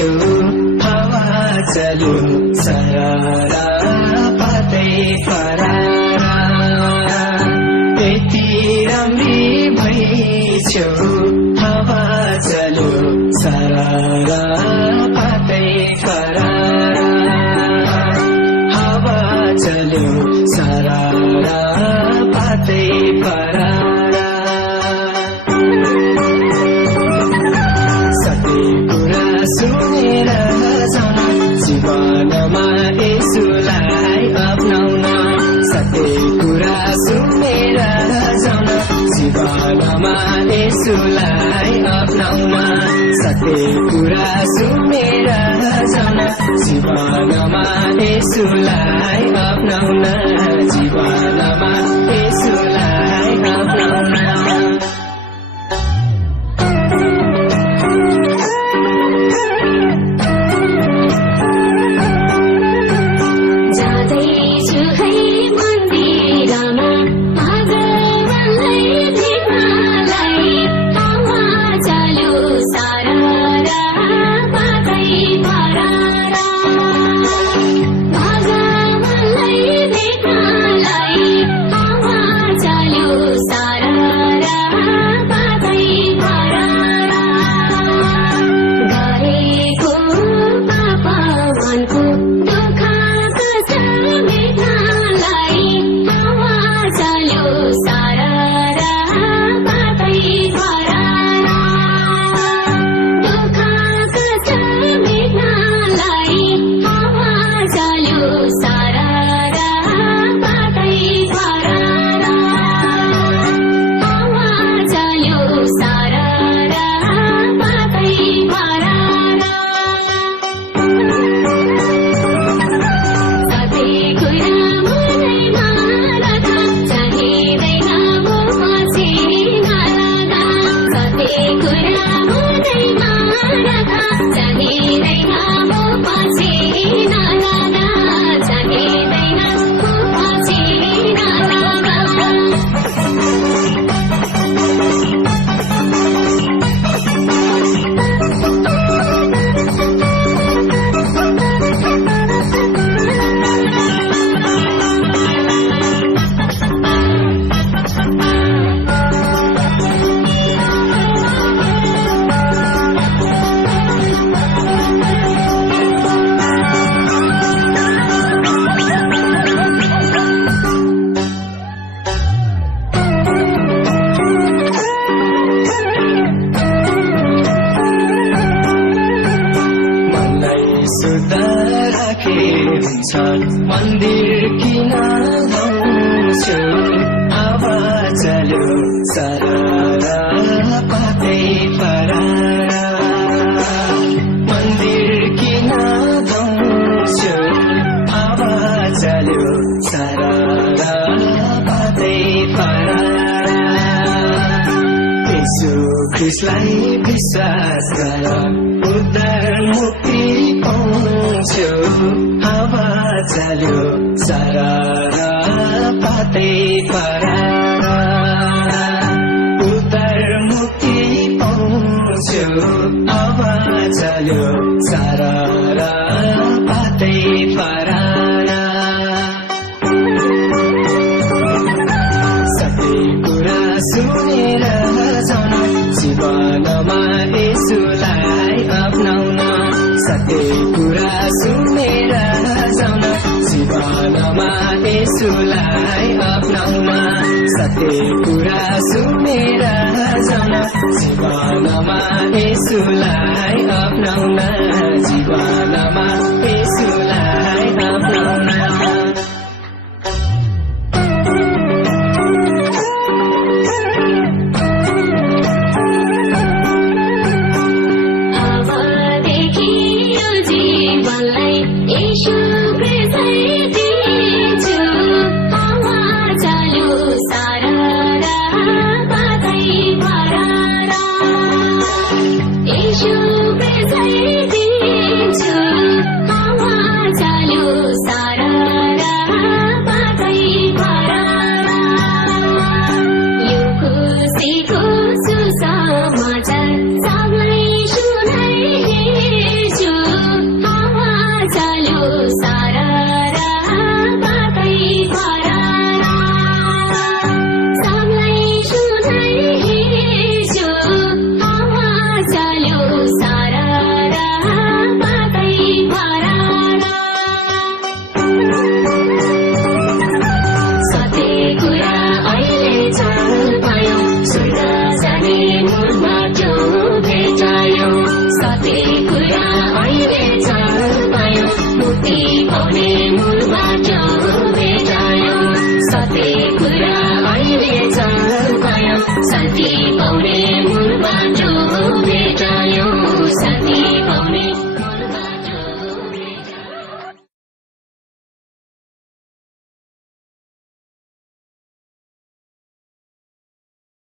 छेउ हावा चल्यो सरारा पातै फरारा यति राम्री भइछेउ हावा चल्यो सरारा पातै फरारा हावा चल्यो सरारा पातै फरारा सबै कुरा सुनेर जाउँ जीवनमा यसुलाई अपनाउन सबै कुरा सुनेर जाउँ जीवनमा यसुलाई अपनाउन सबै कुरा सुनेर जाउँ जीवनमा यसुलाई अपनाउन जीवनमा यसुलाई अपनाउन मन्दिर किन गाउँछु हावा चल्यो सरारा पातै फरारा मन्दिर किन गाउँछु हावा चल्यो सरारा पातै फरारा यीशु ख्रीष्टलाई विश्वास गर उद्धार मुक्ति पाउँछु हावा चल्यो सरारा पातै फरारा उद्धार मुक्ति पाउँछु हावा चल्यो सरारा पातै फरारा सबै कुरा सुनेर जाउँ जीवनमा यसुलाई अपनाउन सबै कुरा सुनेर जाउँ जीवनमा यसुलाई अपनाउन सबै कुरा सुनेर जाउँ जीवनमा यसुलाई अपनाउन जीवनमा यसुलाई अपनाउन जीवनलाई यीशु